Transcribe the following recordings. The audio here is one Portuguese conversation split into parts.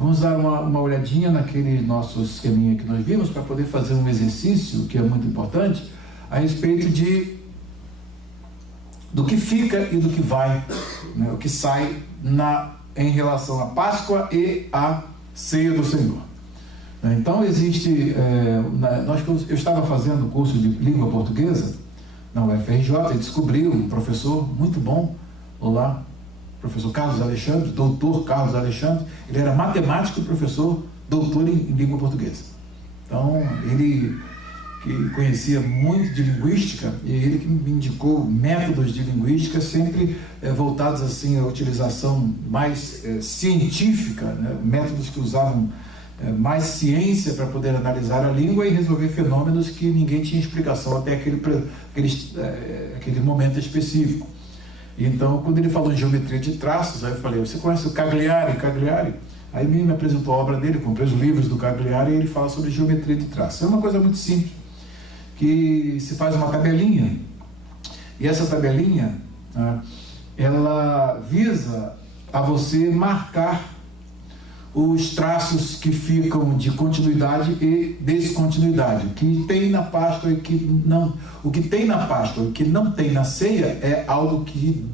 Vamos dar uma olhadinha naquele nosso esqueminha que nós vimos para poder fazer um exercício que é muito importante a respeito do que fica e do que vai, né, o que sai em relação à Páscoa e à ceia do Senhor. Então existe, eu estava fazendo o curso de língua portuguesa na UFRJ e descobri um professor muito bom lá, professor Carlos Alexandre, doutor Carlos Alexandre. Ele era matemático e professor doutor em língua portuguesa. Então ele que conhecia muito de linguística, e ele que me indicou métodos de linguística sempre voltados assim à utilização mais científica, né? Métodos que usavam mais ciência para poder analisar a língua e resolver fenômenos que ninguém tinha explicação até aquele momento específico. Então, quando ele falou em geometria de traços, aí eu falei: você conhece o Cagliari? Cagliari? Aí me apresentou a obra dele, comprei os livros do Cagliari e ele fala sobre geometria de traços. É uma coisa muito simples, que se faz uma tabelinha, e essa tabelinha, ela visa a você marcar os traços que ficam de continuidade e descontinuidade. O que tem na Páscoa e o que tem na Páscoa e o que não tem na ceia é algo que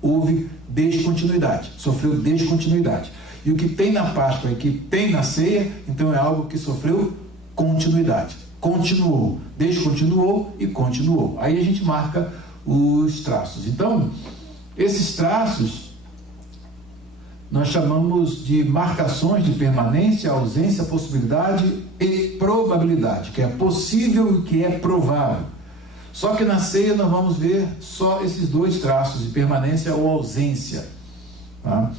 houve descontinuidade, sofreu descontinuidade. E o que tem na Páscoa e que tem na ceia, então é algo que sofreu continuidade. Continuou, descontinuou e continuou. Aí a gente marca os traços. Então, esses traços nós chamamos de marcações de permanência, ausência, possibilidade e probabilidade, que é possível e que é provável. Só que na ceia nós vamos ver só esses dois traços, de permanência ou ausência. Tá?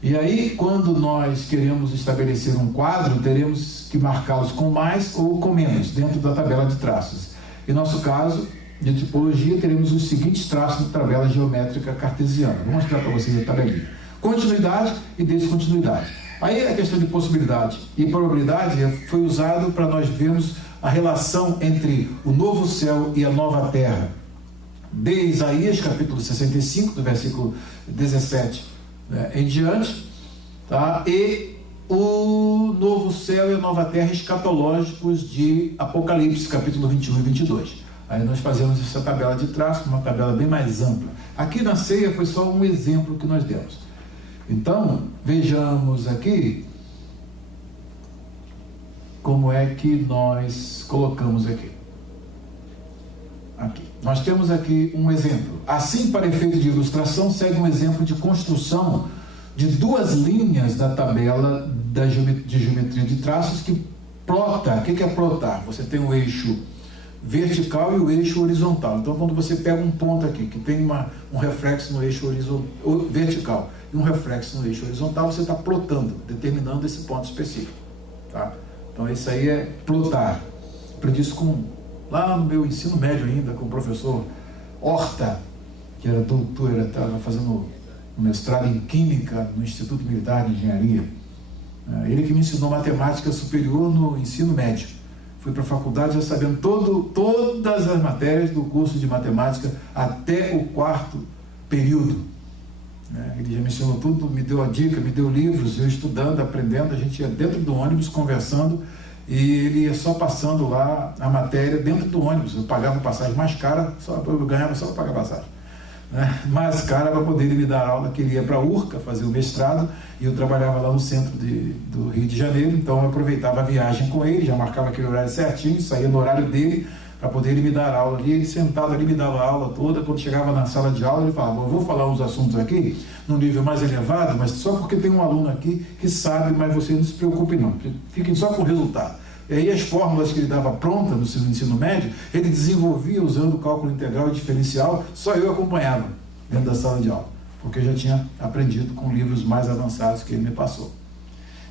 E aí, quando nós queremos estabelecer um quadro, teremos que marcá-los com mais ou com menos, dentro da tabela de traços. Em nosso caso, de tipologia, teremos os seguintes traços na tabela geométrica cartesiana. Vou mostrar para vocês a tabelinha. Continuidade e descontinuidade. Aí a questão de possibilidade e probabilidade foi usado para nós vermos a relação entre o novo céu e a nova terra. De Isaías, capítulo 65, do versículo 17 em diante, tá? E o novo céu e a nova terra escatológicos de Apocalipse, capítulo 21 e 22. Aí nós fazemos essa tabela de traço, uma tabela bem mais ampla. Aqui na ceia foi só um exemplo que nós demos. Então, vejamos aqui como é que nós colocamos aqui. Nós temos aqui um exemplo. Assim, para efeito de ilustração, segue um exemplo de construção de duas linhas da tabela de geometria de traços que plota. O que é plotar? Você tem o eixo vertical e o eixo horizontal. Então, quando você pega um ponto aqui que tem um reflexo no eixo vertical e um reflexo no eixo horizontal, você está plotando, determinando esse ponto específico. Tá? Então, isso aí é plotar. Aprendi isso lá no meu ensino médio ainda, com o professor Horta, que era doutor, ele estava fazendo um mestrado em Química no Instituto Militar de Engenharia. Ele que me ensinou matemática superior no ensino médio. Fui para a faculdade já sabendo todas as matérias do curso de matemática até o 4º período. Ele já me ensinou tudo, me deu a dica, me deu livros, eu estudando, aprendendo, a gente ia dentro do ônibus conversando e ele ia só passando lá a matéria dentro do ônibus. Eu pagava passagem mais cara, eu ganhava só para pagar passagem. Mais cara para poder ele me dar aula, que ele ia para a URCA fazer o mestrado e eu trabalhava lá no centro do Rio de Janeiro, então eu aproveitava a viagem com ele, já marcava aquele horário certinho, saía no horário dele para poder ele me dar aula ali. Ele sentado ali me dava a aula toda. Quando chegava na sala de aula ele falava: eu vou falar uns assuntos aqui num nível mais elevado, mas só porque tem um aluno aqui que sabe, mas você não se preocupe não, fiquem só com o resultado. E aí as fórmulas que ele dava pronta no seu ensino médio, ele desenvolvia usando o cálculo integral e diferencial, só eu acompanhava dentro da sala de aula, porque eu já tinha aprendido com livros mais avançados que ele me passou.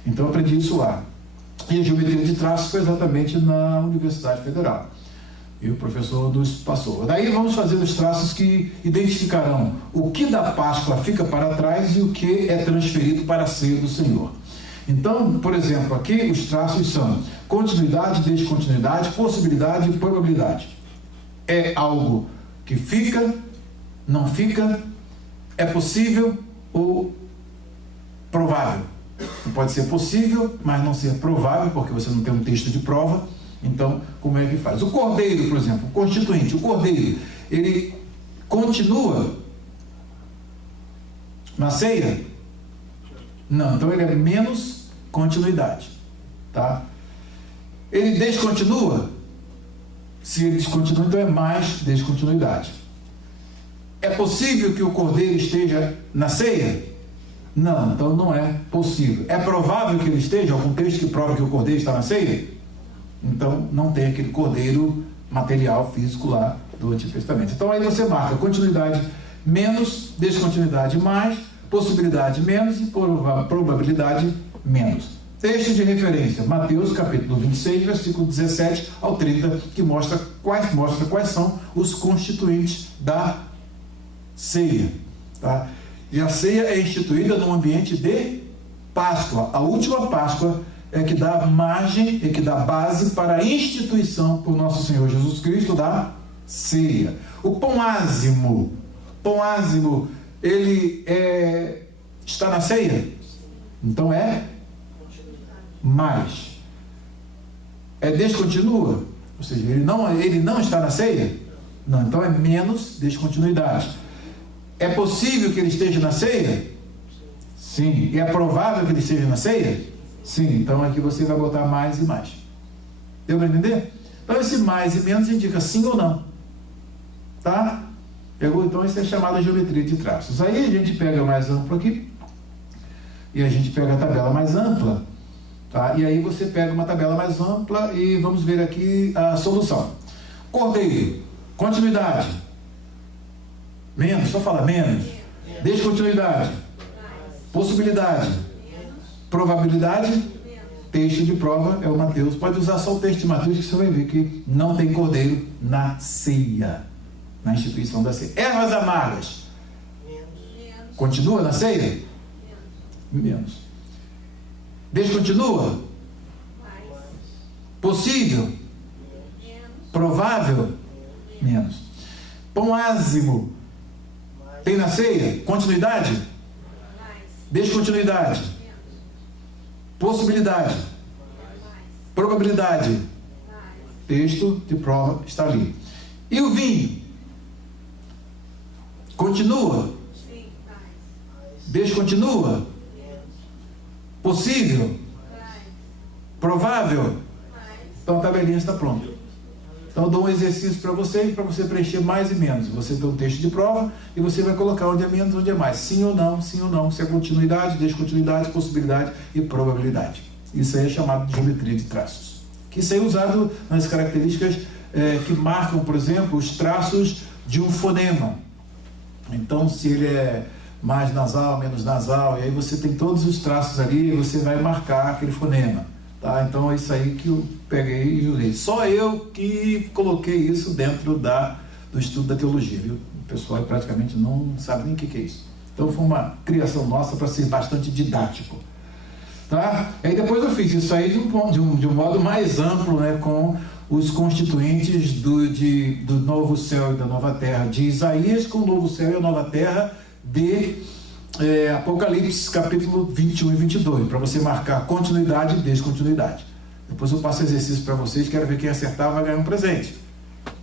Então eu aprendi isso lá. E a geometria de traços foi exatamente na Universidade Federal. E o professor nos passou. Daí vamos fazer os traços que identificarão o que da Páscoa fica para trás e o que é transferido para a ceia do Senhor. Então, por exemplo, aqui os traços são continuidade, descontinuidade, possibilidade e probabilidade. É algo que fica, não fica, é possível ou provável. Não pode ser possível, mas não ser provável, porque você não tem um texto de prova. Então, como é que faz? O cordeiro, por exemplo, o constituinte, o cordeiro, ele continua na ceia? Não, então ele é menos continuidade, tá? Ele descontinua? Se ele descontinua, então é mais descontinuidade. É possível que o cordeiro esteja na ceia? Não, então não é possível. É provável que ele esteja? Algum texto que prova que o cordeiro está na ceia? Então não tem aquele cordeiro material, físico lá do Antigo Testamento. Então aí você marca continuidade menos, descontinuidade mais, possibilidade menos e probabilidade menos. Texto de referência, Mateus capítulo 26, versículo 17 ao 30, que mostra quais são os constituintes da ceia. Tá? E a ceia é instituída num ambiente de Páscoa. A última Páscoa é que dá margem, é que dá base para a instituição por nosso Senhor Jesus Cristo da ceia. O pão ázimo, ele está na ceia? Então é mais. É descontinua? Ou seja, ele não está na ceia? Não, então é menos descontinuidade. É possível que ele esteja na ceia? Sim. E é provável que ele esteja na ceia? Sim. Então aqui você vai botar mais e mais. Deu para entender? Então esse mais e menos indica sim ou não. Tá? Pegou? Então isso é chamado de geometria de traços. Aí a gente pega mais amplo aqui e a gente pega a tabela mais ampla, tá? E aí você pega uma tabela mais ampla e vamos ver aqui a solução. Cordeiro, continuidade, menos, só fala menos. Descontinuidade, possibilidade, probabilidade, texto de prova é o Mateus. Pode usar só o texto de Mateus que você vai ver que não tem cordeiro na ceia, na instituição da ceia. Ervas amargas, continua na ceia? Menos. Descontinua? Possível? Provável? Menos. Pão ázimo, tem na ceia? Continuidade? Descontinuidade? Possibilidade? Probabilidade? Texto de prova está ali. E o vinho? Continua? Descontinua? Possível? Provável? Então a tabelinha está pronta. Então eu dou um exercício para você preencher mais e menos. Você tem um texto de prova e você vai colocar onde é menos, onde é mais. Sim ou não, se é continuidade, descontinuidade, possibilidade e probabilidade. Isso aí é chamado de geometria de traços. Que isso aí é usado nas características que marcam, por exemplo, os traços de um fonema. Então se ele é mais nasal, menos nasal, e aí você tem todos os traços ali e você vai marcar aquele fonema. Tá? Então é isso aí que eu peguei e usei. Só eu que coloquei isso dentro do estudo da teologia, viu? O pessoal praticamente não sabe nem o que é isso. Então foi uma criação nossa para ser bastante didático. Tá? Aí depois eu fiz isso aí de um modo mais amplo, né, com os constituintes do novo céu e da nova terra de Isaías, com o novo céu e a nova terra de Apocalipse, capítulo 21 e 22, para você marcar continuidade e descontinuidade. Depois eu passo exercício para vocês, quero ver quem acertar vai ganhar um presente.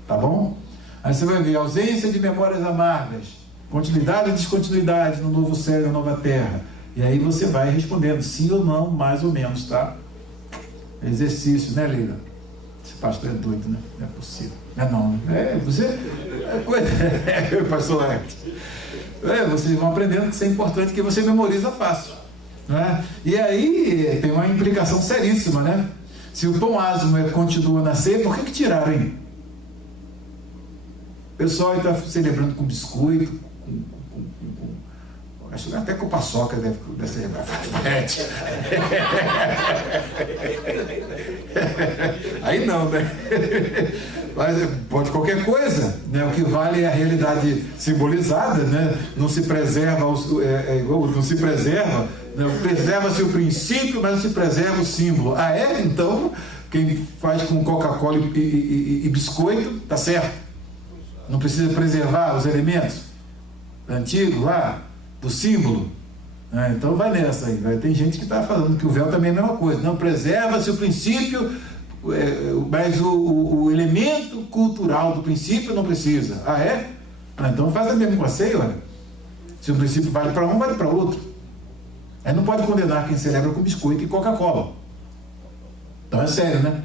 Tá bom? Aí você vai ver ausência de memórias amargas, continuidade e descontinuidade no novo céu e na nova terra. E aí você vai respondendo sim ou não, mais ou menos, tá? Exercício, né, Leila? Esse pastor é doido, né? Não é possível. Não é não, né? Você... pastor Alex. Vocês vão aprendendo que isso é importante, que você memoriza fácil, né? E aí tem uma implicação seríssima, né? Se o pão ázimo continua na ceia, por que tiraram, hein? O pessoal está celebrando com biscoito, acho que até com paçoca deve celebrar. Aí não, né? Mas pode qualquer coisa, né? O que vale é a realidade simbolizada, né? Não se preserva, não se preserva, né? Preserva-se o princípio, mas não se preserva o símbolo. Ah, é? Então, quem faz com Coca-Cola e biscoito, tá certo. Não precisa preservar os elementos antigos lá, do símbolo. Então vai nessa aí. Tem gente que está falando que o véu também é a mesma coisa. Não, preserva-se o princípio, mas o elemento cultural do princípio não precisa. Ah, é? Então faz a mesma com a ceia, olha. Se o princípio vale para um, vale para outro. Aí não pode condenar quem celebra com biscoito e Coca-Cola. Então é sério, né?